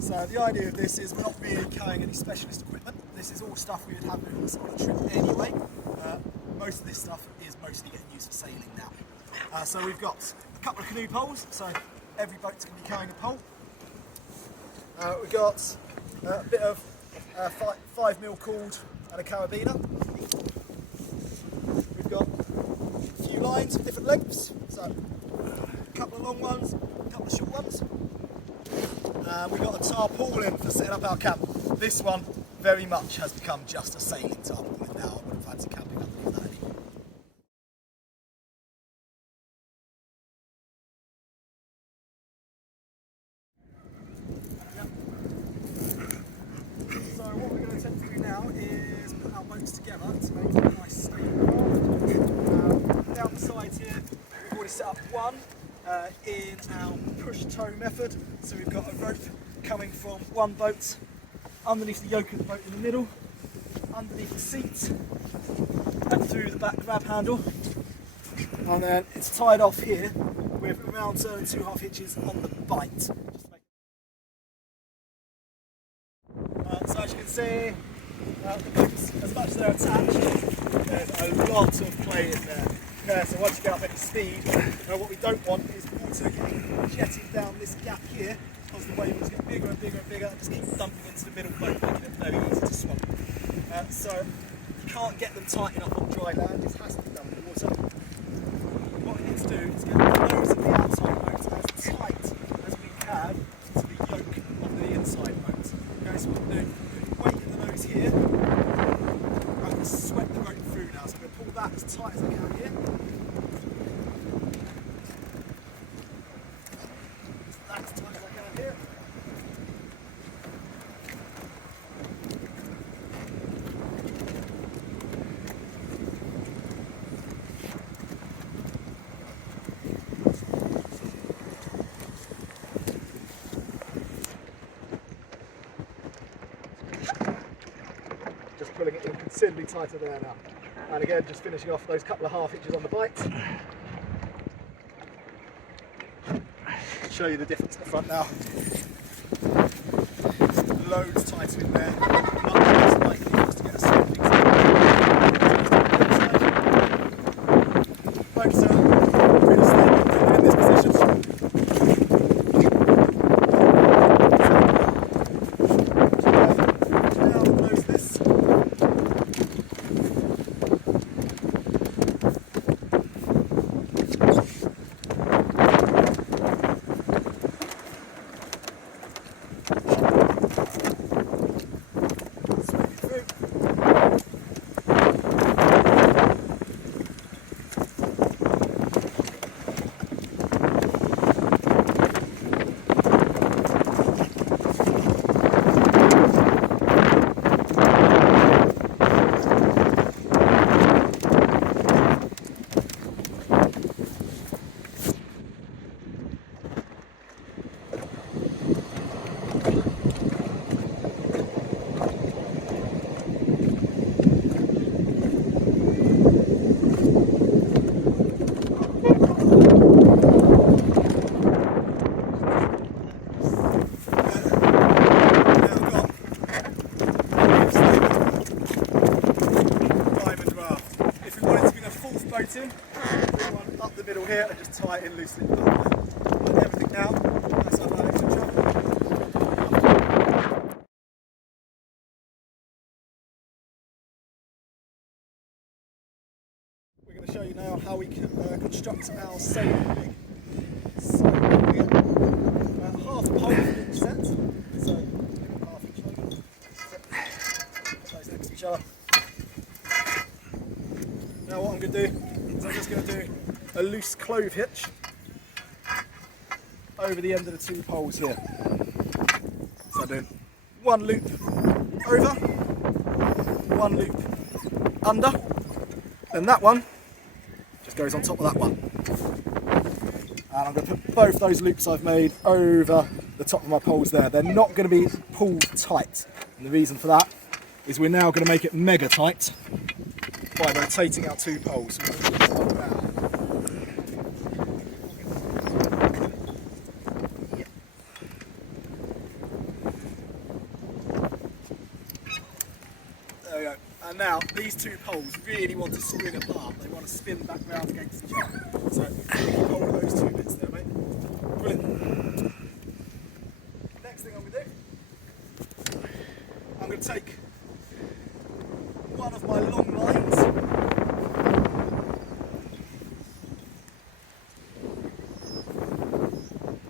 So the idea of this is we're not really carrying any specialist equipment. This is all stuff we would have with us on a trip anyway. Most of this stuff is mostly getting used for sailing now. So we've got a couple of canoe poles, so every boat's going to be carrying a pole. We've got a bit of 5mm cord and a carabiner. We've got a few lines of different lengths, so a couple of long ones, a couple of short ones. We've got a tarpaulin for setting up our camp. This one very much has become just a sailing tarpaulin now. I wouldn't fancy camping underneath that anymore. So what we're going to attempt to do now is put our boats together to make a nice stable raft. Down the sides here, we've already set up one in our push tow method. So we've got a rope coming from one boat underneath the yoke of the boat in the middle, underneath the seat, and through the back grab handle. And then it's tied off here with around 2.5 hitches on the bight. So as you can see, the boats, as much as they're attached, there's a lot of play in there. So once you get up any speed, what we don't want is water getting jetting down this gap here, because the waves get bigger and bigger and bigger and just keep dumping into the middle boat, making it very easy to swamp. So you can't get them tight enough on dry land, this has to be done with water. What we need to do is get the nose of the outside boat as tight as we can to the yoke of the inside boat. Okay, so what we're going to do, weight in the nose here, I'm going to sweat the rope through now, so I'm going to pull that as tight as I can here. As tight as I can here. Just pulling it in considerably tighter there now. And again, just finishing off those couple of half hitches on the bight. Show you the difference at the front now. Loads tighter in there. Much less likely for us to get a slipping. Boats are really stable in this position. Up the middle here and just tie it in loosely. And everything now, that's our extra job. We're going to show you now how we can construct our sailing rig. So we get half a pole for each set. So half each one. Put those next to each other. Now what I'm going to do is I'm just going to do a loose clove hitch over the end of the two poles here. So I'm doing one loop over, one loop under, then that one just goes on top of that one. And I'm going to put both those loops I've made over the top of my poles there. They're not going to be pulled tight, and the reason for that is we're now going to make it mega tight by rotating our two poles. go. And now these two poles really want to spring apart. They want to spin back round against each other. So keep hold of those two bits there, mate. Brilliant. Next thing I'm going to do, I'm going to take one of my long lines,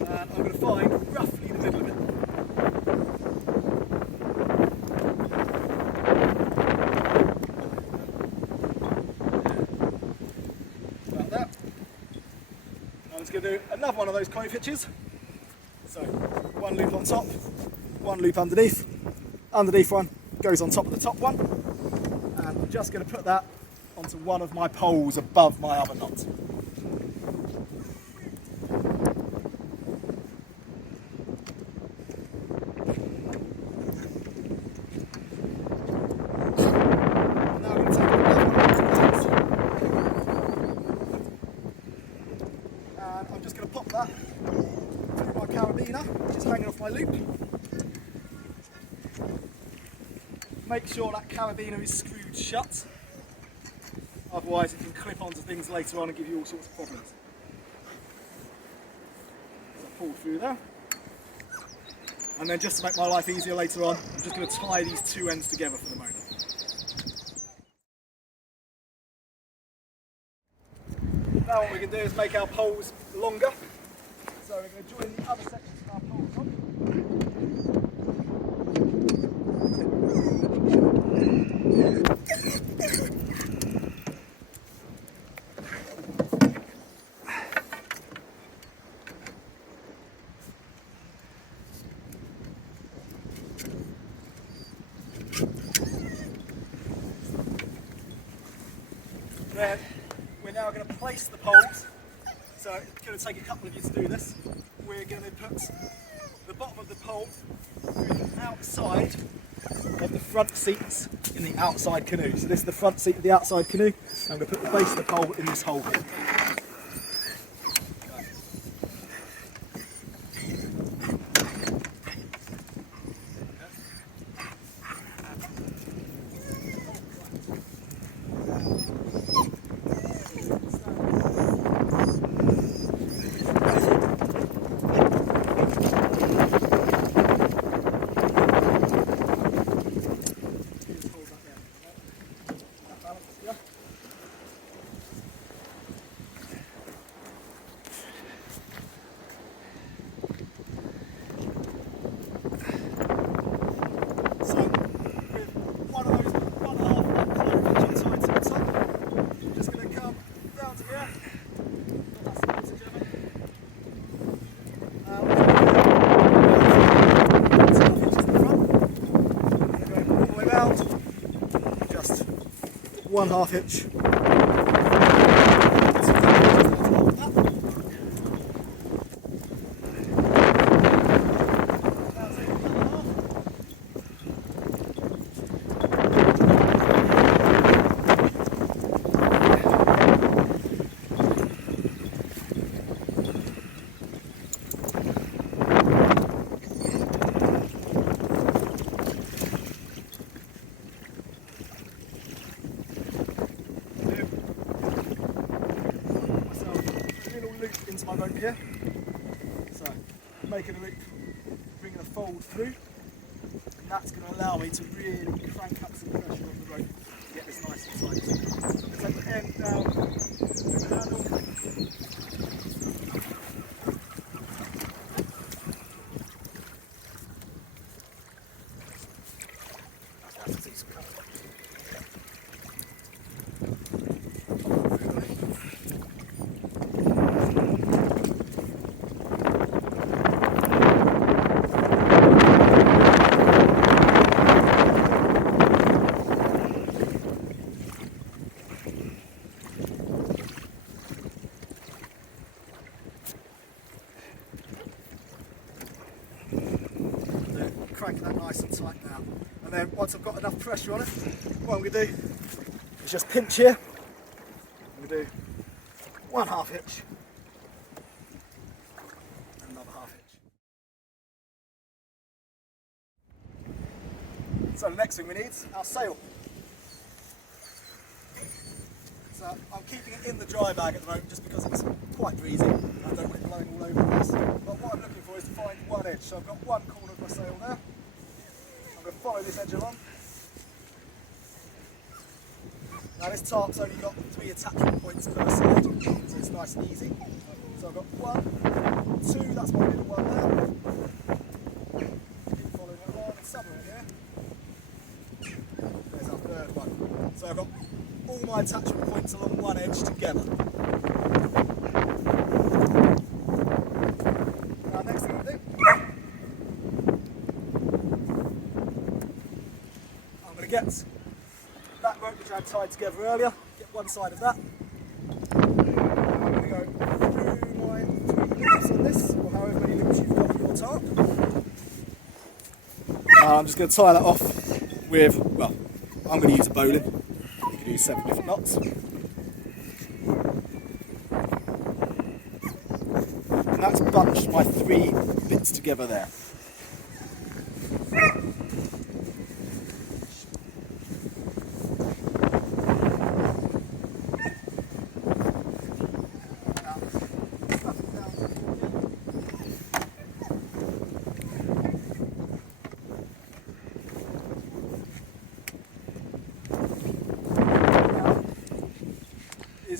and I'm going to find roughly the middle of it. About that. I'm just going to do another one of those cove hitches. So one loop on top, one loop underneath. Underneath one goes on top of the top one. And I'm just going to put that onto one of my poles above my other knot. Now I'm going to take another one of those knots, and I'm just going to pop that through my carabiner, which is hanging off my loop. Make sure that carabiner is screwed shut, otherwise it can clip onto things later on and give you all sorts of problems. So pull through there, and then just to make my life easier later on, I'm just going to tie these two ends together for the moment. Now what we can do is make our poles longer, so we're going to join the other sections of our poles on. Then we're now going to place the poles, so it's going to take a couple of you to do this. We're going to put the bottom of the pole through the outside of the front seats in the outside canoe. So this is the front seat of the outside canoe. I'm going to put the base of the pole in this hole here. One half hitch. Into my rope here, so making a loop, bringing a fold through, and that's going to allow me to really crank up some pressure on the rope to get this nice and tight. So I'm going to take the end down through the handle. Cranking that nice and tight now. And then once I've got enough pressure on it, what I'm going to do is just pinch here. I'm going to do one half hitch, and another half hitch. So the next thing we need is our sail. So I'm keeping it in the dry bag at the moment just because it's quite breezy. I don't want it blowing all over the place. But what I'm looking for is to find one edge. So I've got one corner of my sail there. I'm going to follow this edge along. Now this tarp's only got 3 attachment points per side, so it's nice and easy. So I've got 1, 2, that's my middle one there. Keep following it along, it's somewhere in here. There's our third one. So I've got all my attachment points along one edge together. Now next thing I'll do, I'm going to get that rope which I had tied together earlier, get one side of that. I'm going to go through my 3 loops on this, or however many loops you've got on your tarp. I'm just going to tie that off with, well, I'm going to use a bowline. You can use 7 different knots. And that's bunched my 3 bits together there.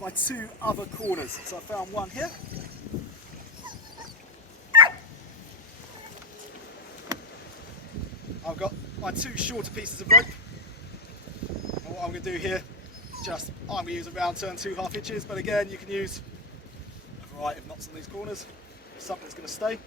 My 2 other corners. So I found one here. I've got my 2 shorter pieces of rope. And what I'm going to do here is just, I'm going to use a round turn 2 half hitches, but again you can use a variety of knots on these corners. Something that's going to stay.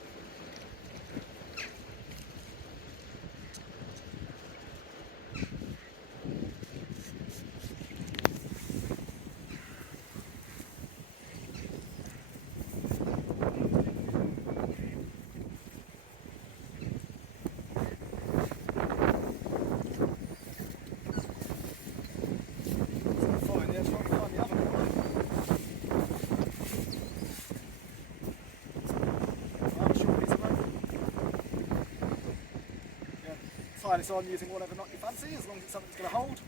Tie this on using whatever knot you fancy, as long as it's something that's going to hold.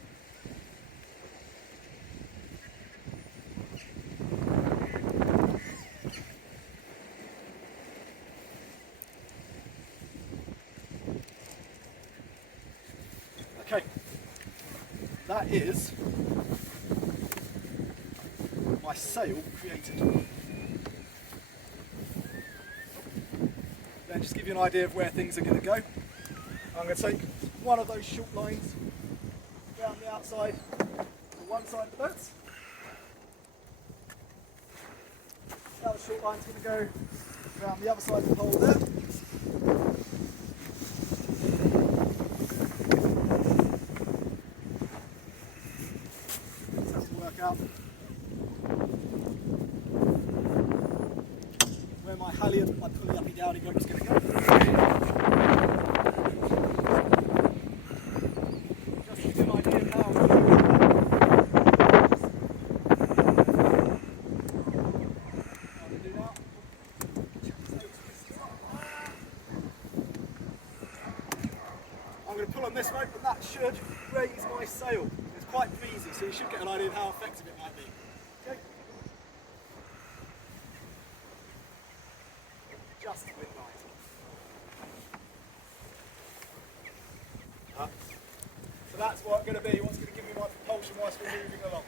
Okay, that is my sail created. Then just give you an idea of where things are going to go. I'm going to take one of those short lines down the outside to one side of the boat. The other short line's going to go around the other side of the pole there. Just have to work out where my halyard, my pulley uppy downy rope is going to go. This rope, and that should raise my sail. It's quite breezy, so you should get an idea of how effective it might be. Okay? Just a bit light. So that's what I'm going to be, what's going to give me my propulsion whilst we're moving along.